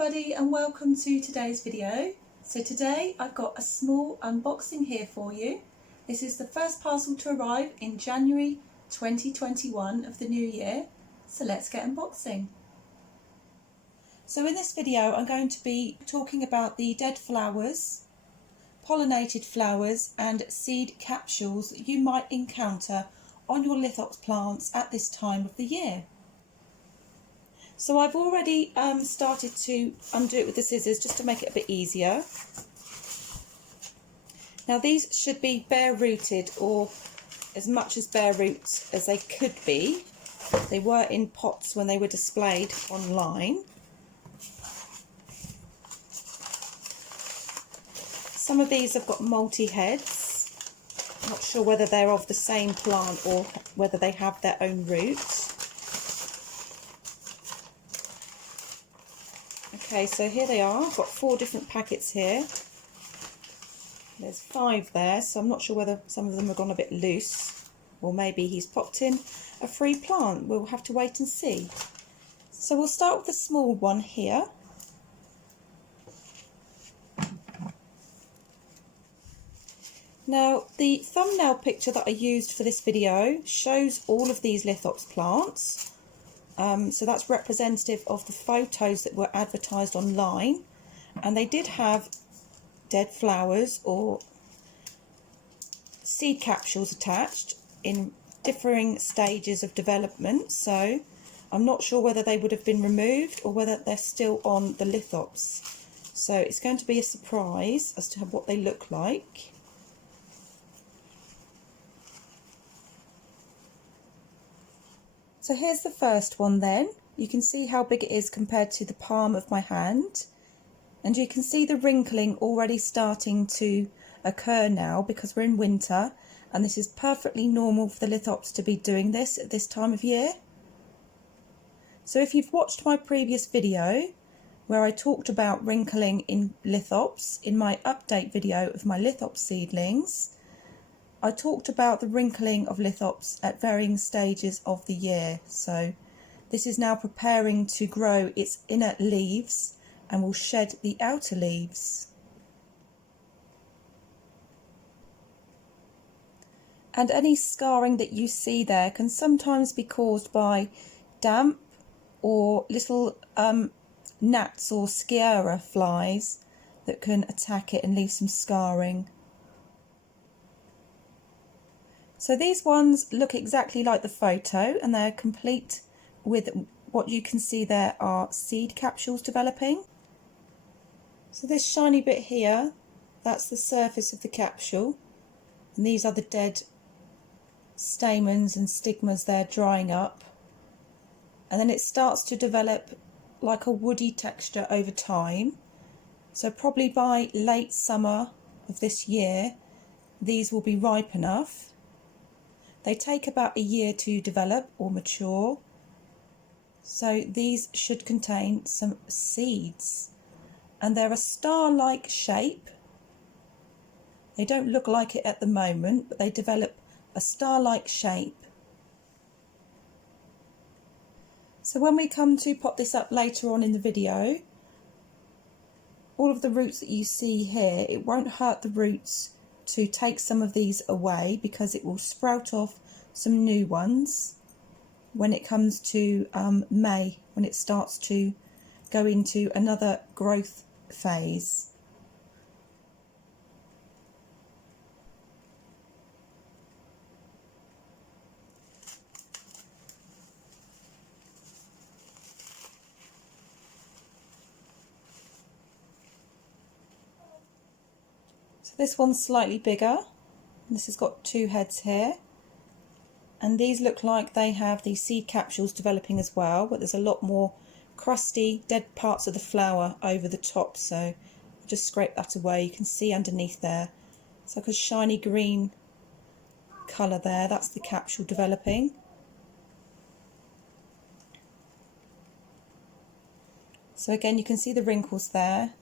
everybody and welcome to today's video. So today I've got a small unboxing here for you. This is the first parcel to arrive in January 2021 of the new year. So let's get unboxing. So in this video I'm going to be talking about the dead flowers, pollinated flowers and seed capsules that you might encounter on your lithops plants at this time of the year. So I've already started to undo it with the scissors just to make it a bit easier. Now these should be bare rooted, or as much as bare roots as they could be. They were in pots when they were displayed online. Some of these have got multi-heads. Not sure whether they're of the same plant or whether they have their own roots. Okay, so here they are. I've got 4 different packets here. There's 5 there, so I'm not sure whether some of them have gone a bit loose, or maybe he's popped in a free plant. We'll have to wait and see. So we'll start with the small one here. Now, the thumbnail picture that I used for this video shows all of these lithops plants. So that's representative of the photos that were advertised online, and they did have dead flowers or seed capsules attached in differing stages of development. So I'm not sure whether they would have been removed or whether they're still on the lithops. So it's going to be a surprise as to what they look like. So here's the first one then. You can see how big it is compared to the palm of my hand. And you can see the wrinkling already starting to occur now because we're in winter, and this is perfectly normal for the lithops to be doing this at this time of year. So if you've watched my previous video where I talked about wrinkling in lithops, in my update video of my lithops seedlings, I talked about the wrinkling of lithops at varying stages of the year. So this is now preparing to grow its inner leaves and will shed the outer leaves. And any scarring that you see there can sometimes be caused by damp or little gnats or sciura flies that can attack it and leave some scarring. So these ones look exactly like the photo, and they're complete with what you can see there are seed capsules developing. So this shiny bit here, that's the surface of the capsule, and these are the dead stamens and stigmas there drying up, and then it starts to develop like a woody texture over time. So probably by late summer of this year these will be ripe enough. They take about a year to develop or mature, so these should contain some seeds, and they're a star-like shape. They don't look like it at the moment, but they develop a star-like shape. So when we come to pop this up later on in the video, all of the roots that you see here, it won't hurt the roots to take some of these away because it will sprout off some new ones when it comes to May, when it starts to go into another growth phase. This one's slightly bigger. This has got 2 heads here, and these look like they have the seed capsules developing as well, but there's a lot more crusty dead parts of the flower over the top, so I'll just scrape that away. You can see underneath there it's like a shiny green colour there. That's the capsule developing. So again, you can see the wrinkles there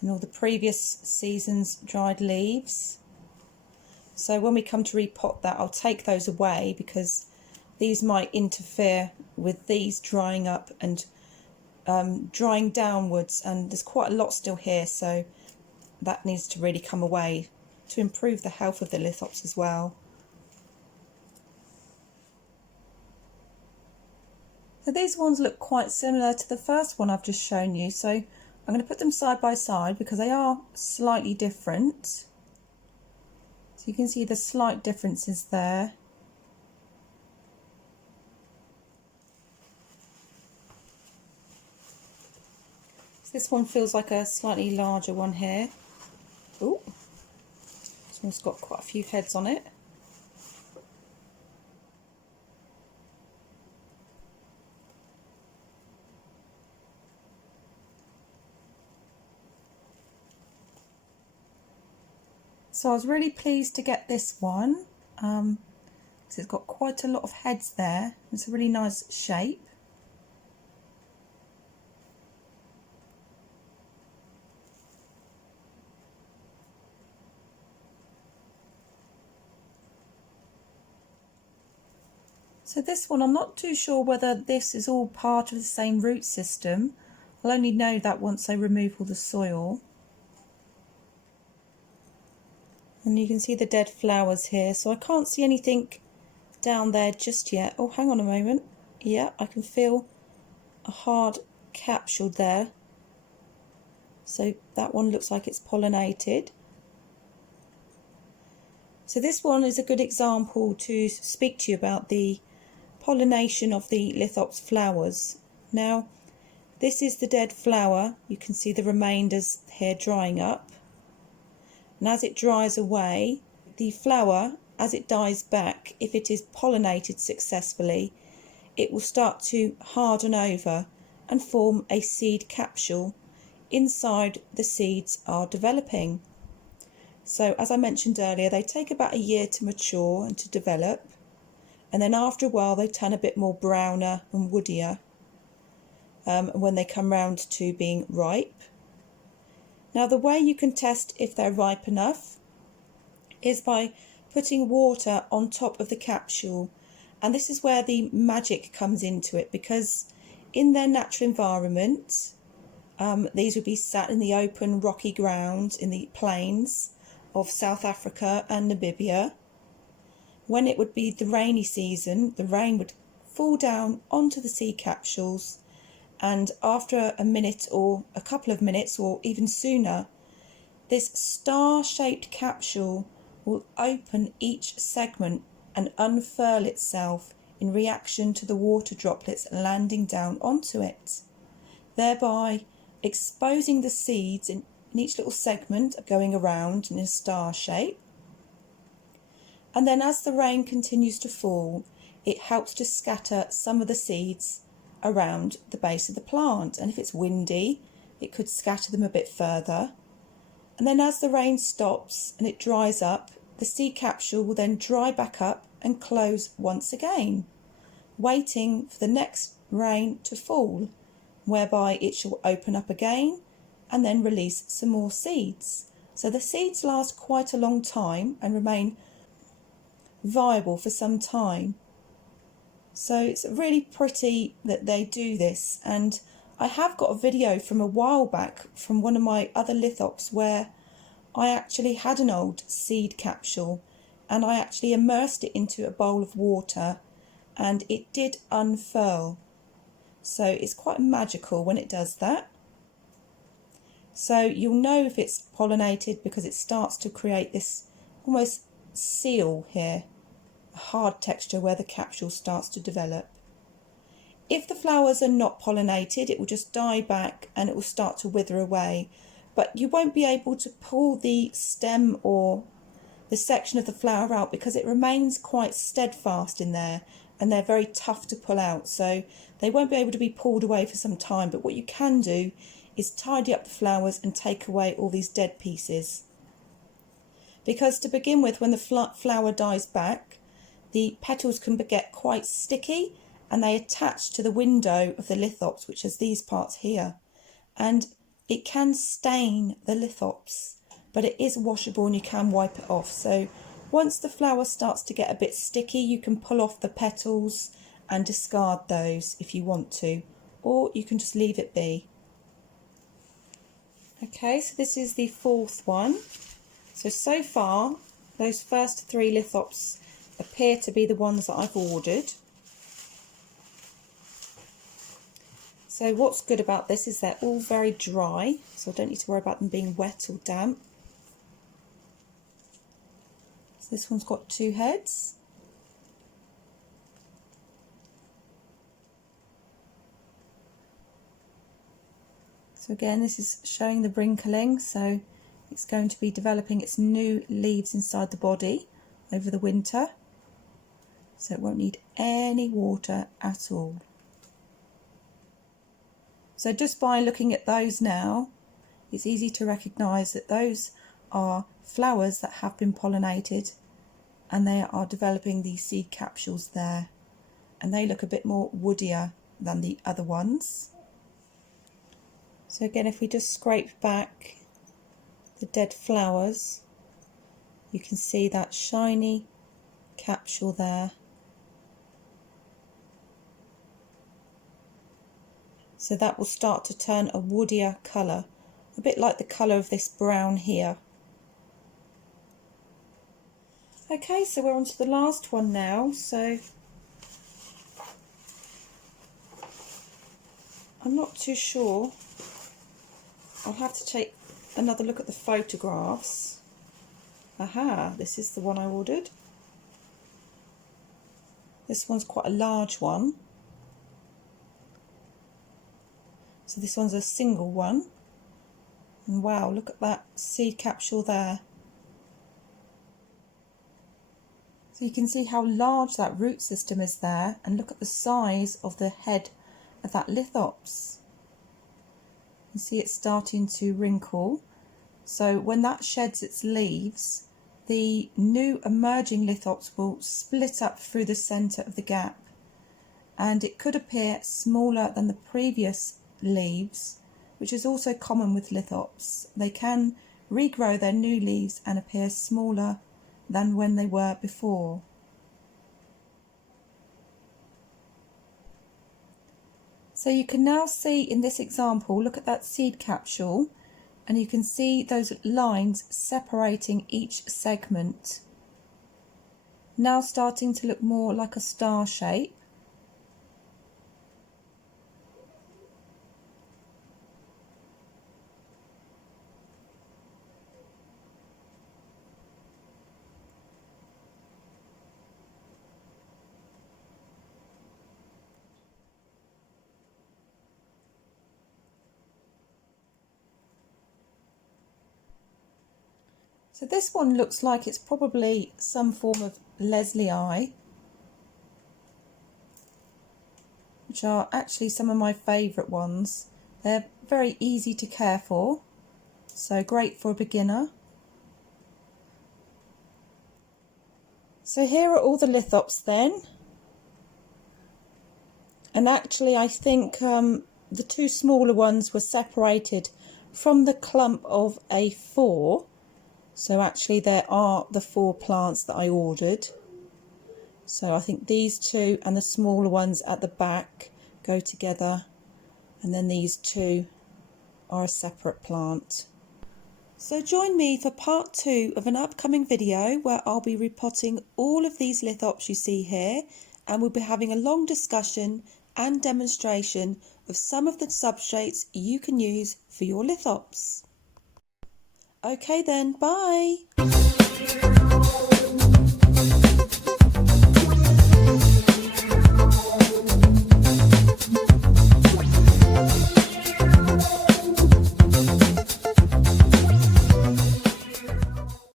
and all the previous season's dried leaves. So when we come to repot that, I'll take those away because these might interfere with these drying up and drying downwards, and there's quite a lot still here, so that needs to really come away to improve the health of the lithops as well. So these ones look quite similar to the first one I've just shown you, so I'm going to put them side by side because they are slightly different. So you can see the slight differences there. So this one feels like a slightly larger one here. Ooh, this one's got quite a few heads on it. So I was really pleased to get this one, because it's got quite a lot of heads there. It's a really nice shape. So this one, I'm not too sure whether this is all part of the same root system. I'll only know that once I remove all the soil. And you can see the dead flowers here, so I can't see anything down there just yet. Oh, hang on a moment. Yeah, I can feel a hard capsule there. So that one looks like it's pollinated. So this one is a good example to speak to you about the pollination of the lithops flowers. Now, this is the dead flower. You can see the remainders here drying up. And as it dries away, the flower, as it dies back, if it is pollinated successfully, it will start to harden over and form a seed capsule inside the seeds are developing. So as I mentioned earlier, they take about a year to mature and to develop, and then after a while they turn a bit more browner and woodier when they come round to being ripe. Now the way you can test if they're ripe enough is by putting water on top of the capsule, and this is where the magic comes into it, because in their natural environment these would be sat in the open rocky ground in the plains of South Africa and Namibia. When it would be the rainy season, the rain would fall down onto the seed capsules, and after a minute or a couple of minutes or even sooner, this star-shaped capsule will open each segment and unfurl itself in reaction to the water droplets landing down onto it, thereby exposing the seeds in each little segment going around in a star shape. And then as the rain continues to fall, it helps to scatter some of the seeds around the base of the plant, and if it's windy it could scatter them a bit further. And then as the rain stops and it dries up, the seed capsule will then dry back up and close once again, waiting for the next rain to fall, whereby it shall open up again and then release some more seeds. So the seeds last quite a long time and remain viable for some time. So it's really pretty that they do this, and I have got a video from a while back from one of my other lithops where I actually had an old seed capsule and I actually immersed it into a bowl of water and it did unfurl. So it's quite magical when it does that. So you'll know if it's pollinated because it starts to create this almost seal here, a hard texture where the capsule starts to develop. If the flowers are not pollinated, it will just die back and it will start to wither away, but you won't be able to pull the stem or the section of the flower out because it remains quite steadfast in there and they're very tough to pull out, so they won't be able to be pulled away for some time. But what you can do is tidy up the flowers and take away all these dead pieces, because to begin with, when the flower dies back, the petals can get quite sticky and they attach to the window of the lithops, which is these parts here, and it can stain the lithops, but it is washable and you can wipe it off. So once the flower starts to get a bit sticky, you can pull off the petals and discard those if you want to, or you can just leave it be. Okay, so this is the fourth one. So far, those first 3 lithops appear to be the ones that I've ordered. So what's good about this is they're all very dry, so I don't need to worry about them being wet or damp. So this one's got 2 heads. So again, this is showing the wrinkling, so it's going to be developing its new leaves inside the body over the winter. So it won't need any water at all. So just by looking at those now, it's easy to recognise that those are flowers that have been pollinated, and they are developing these seed capsules there. And they look a bit more woodier than the other ones. So again, if we just scrape back the dead flowers, you can see that shiny capsule there. So that will start to turn a woodier colour, a bit like the colour of this brown here. Okay, so we're on to the last one now. So I'm not too sure. I'll have to take another look at the photographs. Aha, this is the one I ordered. This one's quite a large one. So this one's a single one. And wow, look at that seed capsule there. So you can see how large that root system is there, and look at the size of the head of that lithops. You see it's starting to wrinkle. So when that sheds its leaves, the new emerging lithops will split up through the centre of the gap, and it could appear smaller than the previous leaves, which is also common with lithops. They can regrow their new leaves and appear smaller than when they were before. So you can now see in this example, look at that seed capsule, and you can see those lines separating each segment. Now starting to look more like a star shape. So this one looks like it's probably some form of Leslie, which are actually some of my favourite ones. They're very easy to care for, so great for a beginner. So here are all the lithops then. And actually I think the 2 smaller ones were separated from the clump of A4. So actually there are the 4 plants that I ordered. So I think these 2 and the smaller ones at the back go together, and then these 2 are a separate plant. So join me for part 2 of an upcoming video where I'll be repotting all of these lithops you see here, and we'll be having a long discussion and demonstration of some of the substrates you can use for your lithops. Okay then, bye!